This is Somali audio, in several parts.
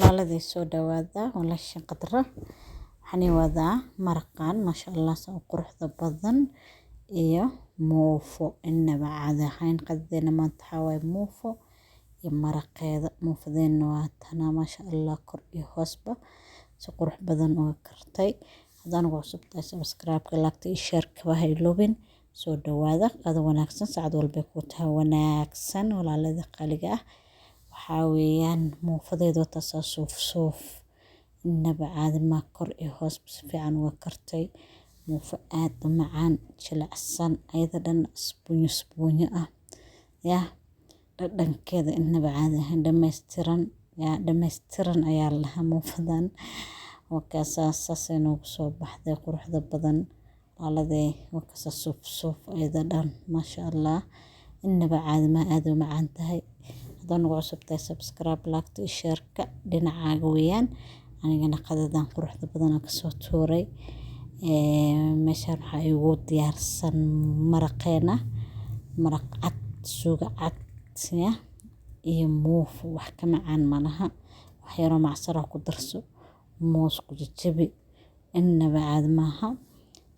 walaaladey soo dhawaada walaashin qadra waxaan wadaa maraqan masha Allah soo quruxda badan iyo muufo inaba caadi ahayn qadeena maanta waxaa muufo iyo maraqeeda muufadeen waa tana masha Allah kor iyo hoosba si qurux badan oo kartay hadaan ugu cusubtahay subscribe like iyo share ka wahay lobin soo dhawaada qado wanaagsan saacad walba ku tahay wanaagsan walaalada qaliga ah waxaa weeyaan muufadeedu taasoo suuf inaba caadi ma kor iyo hoos si fiican uga kartay muufo aad u macaan jilicsan ayada dhan isbuunyo ah ya dhadhankeeda inaba caadi ahayn dhameystiran ayaa lahaa muufadan wakaasas inuu soo baxday quruxda badan walaaladey wakaasa suuf ayada dhan masha Allah inaba caadi ma aad u macaan tahay hadaan ugu cusubtahay subscribe like iyo share ka dhinacaaga weeyaan anigana qadadan quruxda badan ka soo tuuray meeshaan waxa igu diyaarsan maraqeena maraq cad suuga cad iyo muufo wax ka macaan malaha wax yar oo macsaro ku darso moos ku jabi inaba caadi maaha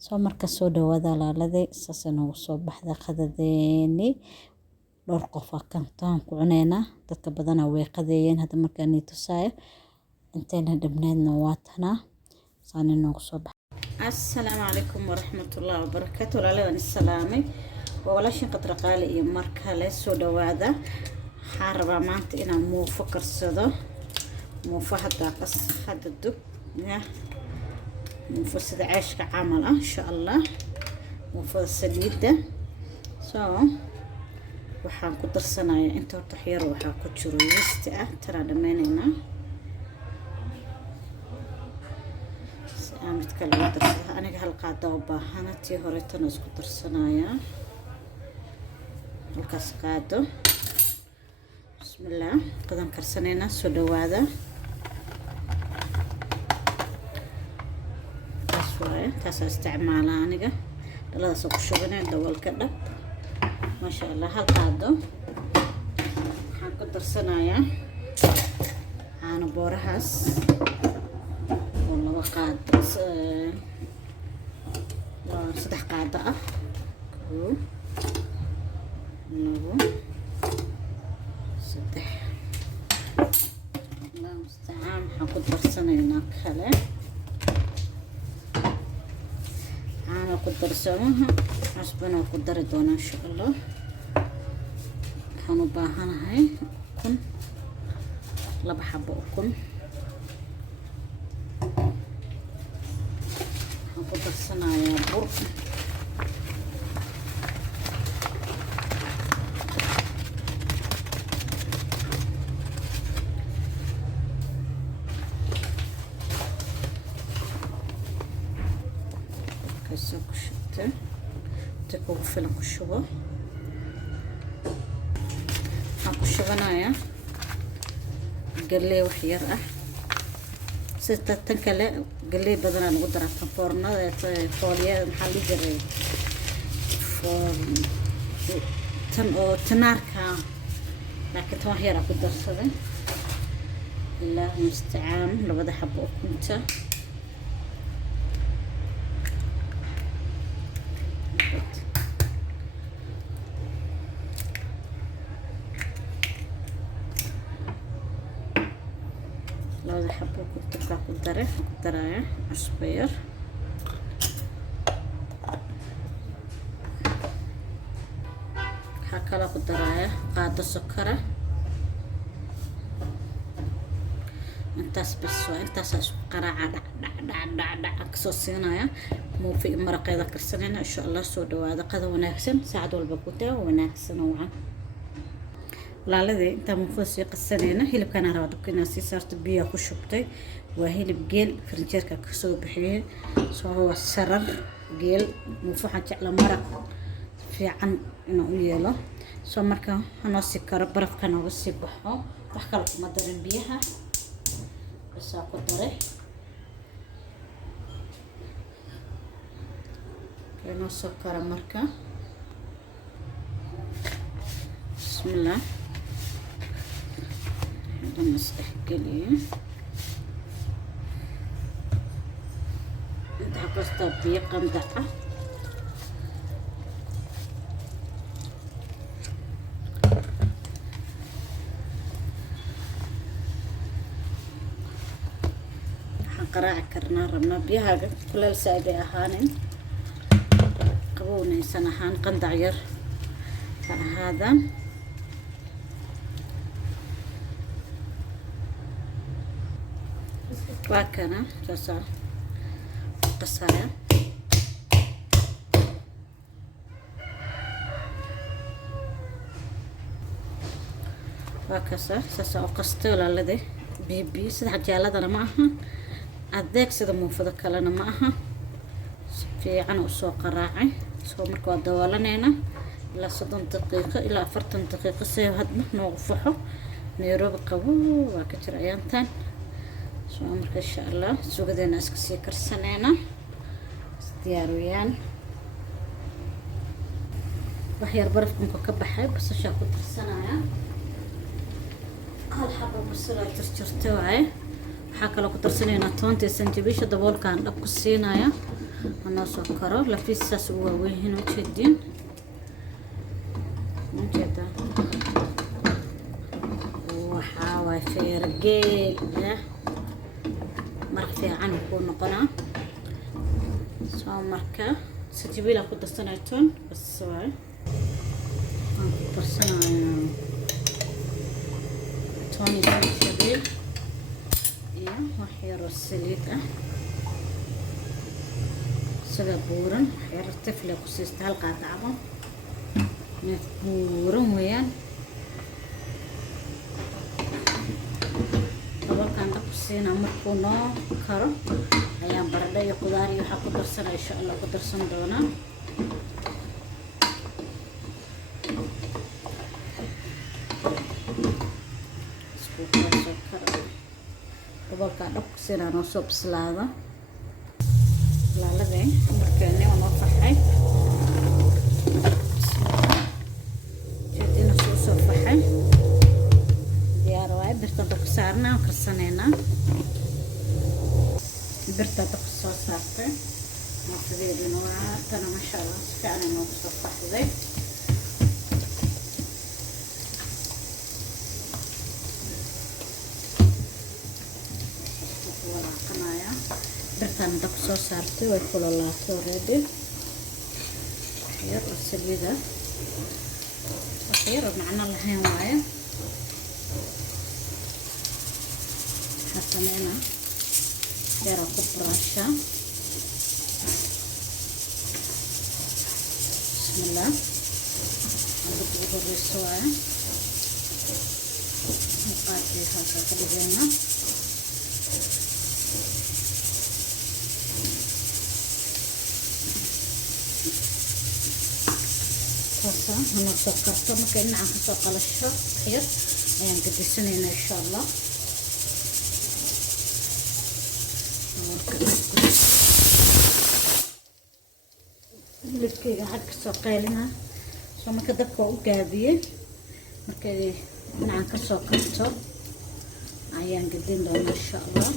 soo marka soo dhawaada walaaladey saasana ugu soo baxda qadadeeni dhowr qof kan ku cuneyna dadka badan way qadeeyeen hada markaan i tusaayo inteena dhabneedna waa tana saan inoo soo baxay assalaamu calaykum waraxmatullaahi wabarakaatu walaalada salaamay walaashin qadra qaali iyo markale soo dhawaada waxaan rabaa maanta inaan muufo karsado muufo hadda dub ya muufo sida ceeshka camal ah insha Allah muufo saliida soo waxaan ku darsanayaa inta horta xiyar waxa ku jiro yeast ah tara dhameynayna mid kale darsada aniga hal qaado u baahana tii hore tan isku darsanayaa halkaas qaado bismillah qadan karsanayna soo dhawaada taas isticmaala aniga dhaladaas ku shubanay dawalka dhab ما شاء الله هالقادو حنقدر صنايع أنا بورهاس والله وقاد صدح قادة نبو صدح الله مستعان حنقدر صنايع خلا أنا قدر سويها حسبنا وقدر دونا إن شاء الله حنو باهنا هاي كن لبا حبة كن حنقدر صنايا بر كسر كشته تكون فيلم كشوه كشوهنايا قلي وحير ستة تنكله قلي بدنا نقدر نفورنا فوليا محلي جري تناركا لكن توهير أقدر صدق الله المستعان لو بدي حبه كنت لو حبوا كنت قدره قدرايا عصبير هكذا قدرايا قاعدة سكرة انتاس بس وانتاس قراعة دع كسوسينايا مو في مرقة ذكر سنين ان شاء الله سودو هذا قد وناكسن ساعدوا البكوتة وناكسن نوعا walaaladey inta muufasi qasanayna hilibkana rabaa dabkina si saarto biyo ku shubtay waa hilib geel farjeerka ka soo bixiyay soo sarar geel muufo waxaan jeclaa maraq fiican inuu yeelo soo marka hanoo si karo barafkana uga sii baxo wax kale kuma darin biyaha bas ku daray kanoo soo karo marka bismillah dhan isdhexgeliyo. Inta kasta biyo qandac ah waxaan qaraaci karnaa rabnaa biyahaaga kuleel saaid ay ahaanin, qabownaysan ahaan, qandac yar ha ahaadaan. waa kana saasaa qasaya. waa kasa saasaa u qastay walaalade biyo sida xajaaladana ma aha, adeeg sida muufada kalena ma aha. si fiican u soo qaraacay. soo marka waa daboolanayna ilaa 30 daqiiqo ilaa 40 daqiiqo si hadba noogu faxo. Nairobi qabo waa ka jira ayaantan. soo marka insha Allah suugadeena iska sii karsanayna diyaar weeyaan. wax yar barafka ka baxay basasha ku darsanaya. hal xabo basal jarjartay waaye. waxaa kaloo ku darsanaynaa toonta iyo sanjabiisha. daboolkaan dhab ku siinaya anoo soo karo lafiisaas ugu waaweyn oo jeedin ujeeda. waxaa waay feergeel maraq fiican ku noqonaa. soo marka sanjabiil ku darsanaya toon bas waaye. aan ku darsanaya toon iyo sanjabiil iyo wax yar oo saliid ah sida buuran. wax yar tifle ku siista hal qaadacdo neef buuran weeyaan. daboolkaan dhab ku siinaa. markuu noo karo ayaan baradho iyo qudaar iyo waxaa ku darsanaa insha Allah ku darsan doonaa. daboolkaan dhab ku siinaa noo soo bislaado. walaalade markeeni waa noo faxay. jeedina soo faxay diyaar waaye. birta dabka saarnaa oo karsanaynaa. birta dabka soo saartay maafadeedina waa tana masha Allah si fiican noogu soo faxday. birtaan dabka soo saartay way kululaatay already. wax yar oo saliida wax yar oo macno lahayn waaye. waxaa sameynaa yar oo ku buraasha. bismillah. dib ugu horeyso waaye. qaadkii halkaa ka dhigayna. هنا سكرت marka dhinacan ka soo qalasho xir ayaan gadisanayna insha Allah. hilibkayga xagga soo qaylina. soo marka dabka u gaabiyay marka dhinacan ka soo karto ayaan gadin doonaa insha Allah.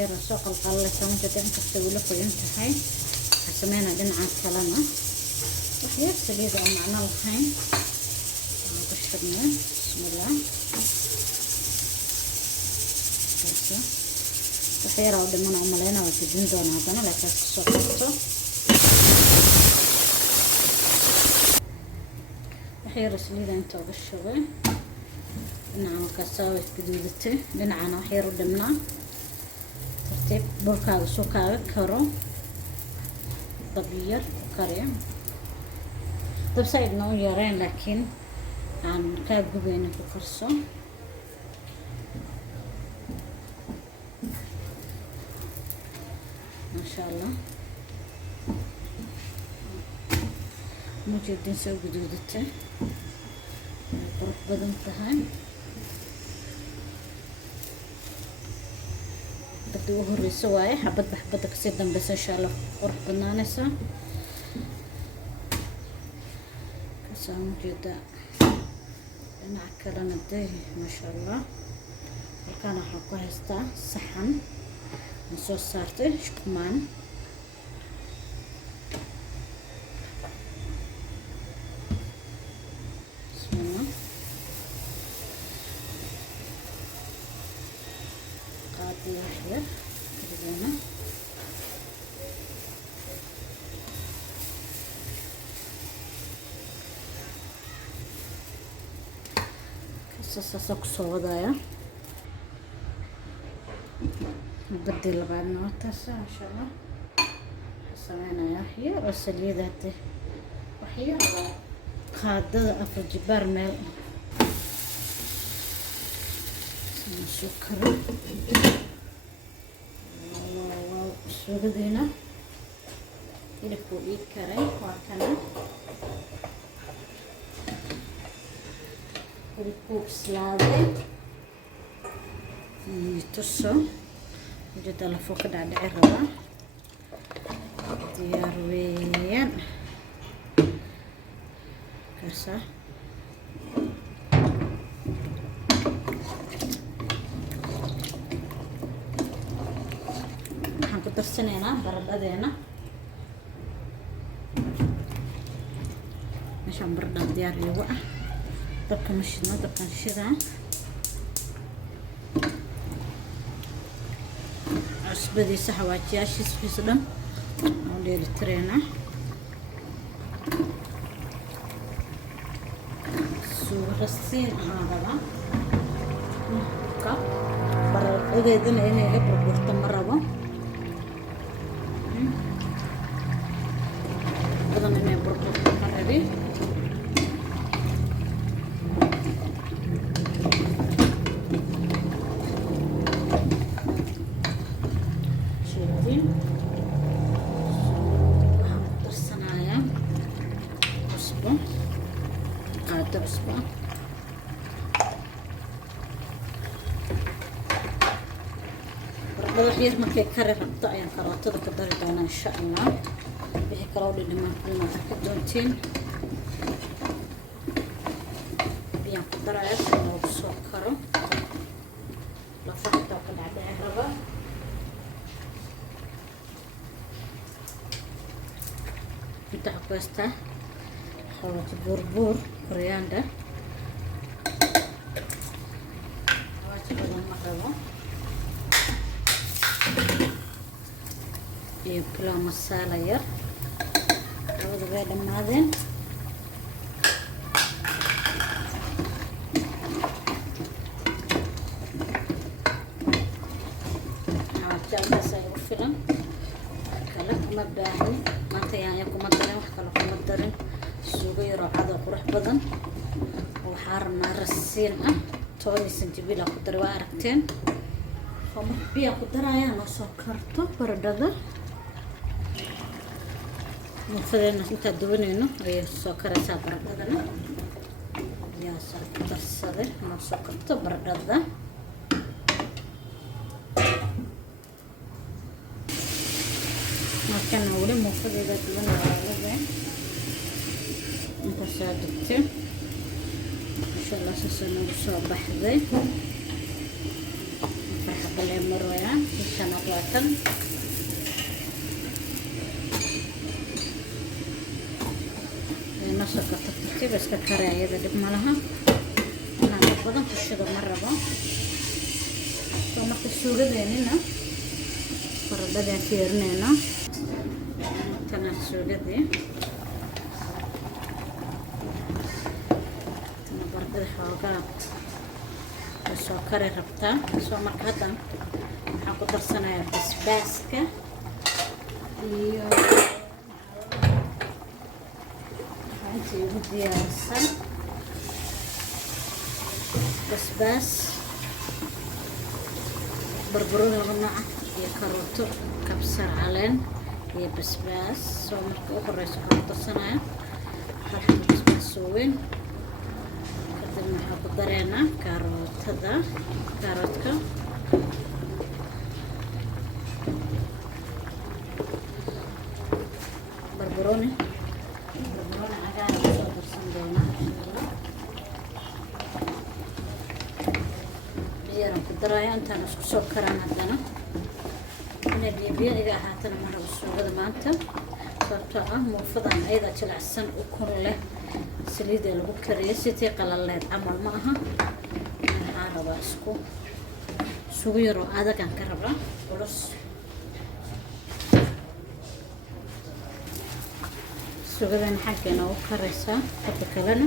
yar soo qalqalaysa marka inkasta wuu la qoyan tahay. waxaan sameynaa dhinacan kalena wax yar saliid oo macno lahayn aan ku shubnay. bismillah. wax yar oo dhiman oo maleyna waa gadin doonaa haddana laakiin ka soo qabto. wax yar saliid inta uga shubay. dhinacan kasoo way gaduudatay. dhinacana wax yar u dhimnaa. tartiib burkaaga soo kaaga karo dab yar ku kariya. dab saaid noo yareen laakiin aan kaa gubeyna ku karso. masha Allah. mujeedin soo guduudatay qurux badan tahay. بدي وهري سواي حبت بحبتك سيدا بس إن شاء الله قرح بنانسة. سام جدا أنا أكلنا ده ما شاء الله. وكان حقه هستا صحن نصوص صارته شكمان بسم الله. قاضي أحير كذا ساسا كسو ودايا بدل بعد ما تسع إن شاء الله. سمعنا يا حيا وسليدته وحيا خادة أفرج برمل سكر وسودينا يلفوا يكري وكنا يلفوا سلادة يتصل جدا لفوق كده على الربع ديار وين كرسة هنقدر سنينا برد أدينا مش عم برد ديار يوقع دبك مشينا دبك نشيدها عصبدي سحواتي عشيس في سلم وليل الترينة سورسين هذا كاب برا إذا إني إبرة برتمرة إذا إني إبرة برتمرة أسبوع بروحيت ما كيكرر ربطايا كراتة كدر دونا إن شاء الله به كراولي لما كنا تكدونتين بيان كدر عيش وسكر لفحت وكل عباية ربا انت حقوسته خوات بربور كورياندا خوات بدن مقربة يبقى مسالة ير هذا بعد ماذن جالنا سايرو فيلم كلك مبدأني ما تيان يكون مدرن وحكلك مدرن سوق يروح هذا قروح بدن وحارنا رسين توني سنجبيل قدر واركتين فما بيا قدر يا نسكرته بردده مفرنا انت دونينو هي سكر برددنا يا سكر صدر نسكرته بردده كان أولي مفرد لنا على انت صادقتي إن شاء الله سنة صباح ذي فرحة بالعمر ويا سنة قواتن نصر كتبتي بس ككراية ذي بمالها أنا أفضل تشيد مرة با ثم تشوق ذيننا فرد ذي فيرنينا تنسوق ذي الحوقات السكر ربطة سو مركزا حاكو درسنا بسباسكة iyo intii ugu diyaarsan basbaas barbarooni laba nooc iyo karooto kabsar caleen iyo basbaas soo marka ugu horeysa waxaan ku darsanaya hal xabo basbaas oo weyn kadibna waxaan ku dareynaa kaaroodka barbarooni cagaar soo darsan doona daraaya intaan isku soo karaan haddana inay biyo iga ahaatana ma rabo suugada maanta sababtoo ah muufadan ayada jilicsan ukun leh saliid lagu kariyay sidii qalaleed camal ma aha waxaan rabaa isku suugo yar oo adag aan ka rabaa culus suugadan xaggeena u karaysaa dadka kalena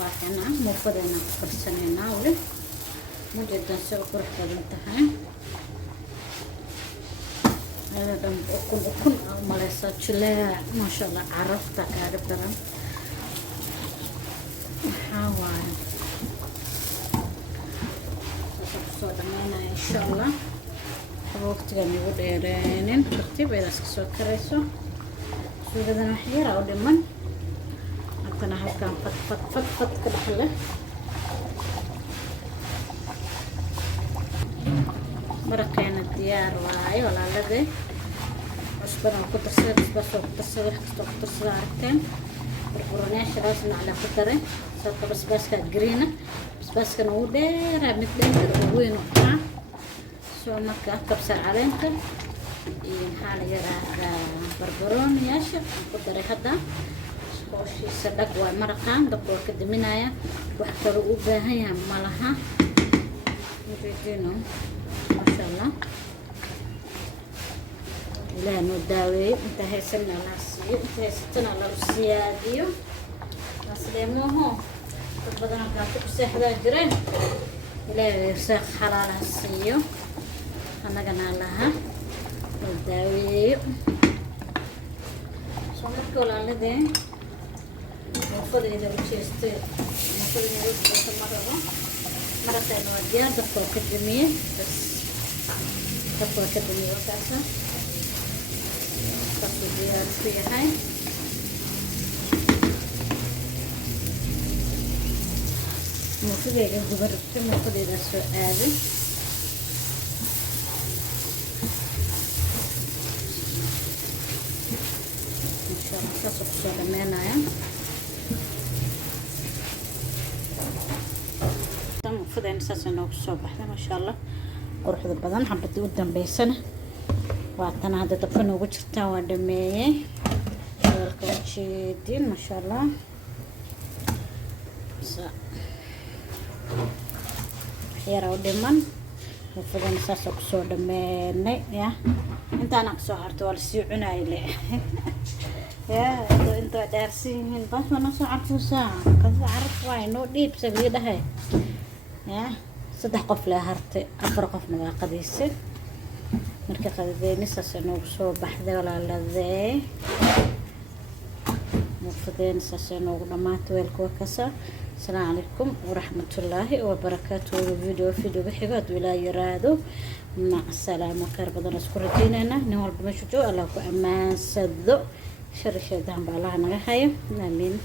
waxaana muufadeena ku karsanaynaa weli mujeedaan si qurux badan tahay هذا أكون ملصق شلاه ما شاء الله عرفتك عارف درم حاول صوت معنا إن شاء الله وقت كان يقول إيرانين ترتيب إذا سكسو كريسو شو كذا نحيرة أو دمن أتنا هكذا فت كده حلة مرقينا الديار واي ولا لدي عشبنا وكترسل بس وكترسل وكترسل عرفتين بربرونيش راسنا على كتره صارت بس كجرينة بس كانوا ودير مثل وين وقع شو مكة كبسة عليك حال يرى بربرون ياشف كتره هذا وشي صدق ومرقان دكتور كدمنايا وحكروا بها مالها نريدينه ما شاء الله لا نداوي انت هيسنا لاسيو انت هيستنا لاسياديو اسلموه بدنا كاتب سحدا جرين لا يرسخ حلال السيو انا قلنا لها نداوي صومت كل على ده وخذ اذا بتشتي وخذ اذا بتشتي مرتين وديار دكتور كدمية بس دكتور كدمية وكاسة دكتور ديار فيها هاي المفروض يجي جبرت المفروض إذا سؤال إن شاء الله تصل صورة معنا فدان ساسنا وصبح ما شاء الله قرح بدن حبتي قدام بيسنا وعطنا هذا دفن وجرتا ودميه والكوتشيدين ما شاء الله حيرة ودمن وفدان ساسك سو دميني يا انت انا سو هرت ولا سيعنا الي يا انت دارسين بس ما سو عرفوا ساعه كذا عرف واي نو ديب سبيده هي يا صدح قف لا هرتي أفر قفنا قديسة مركز قديسة نساسا نوصو بحذي ولا لذي مفضي نساسا نوغنمات ويلكوكسا السلام عليكم ورحمة الله وبركاته فيديو بحيقات ولا يرادو مع السلامة كاربضا نسكر ديننا نوال بمشجو الله كو أمان سدو شر شيطان بالله نغاية آمين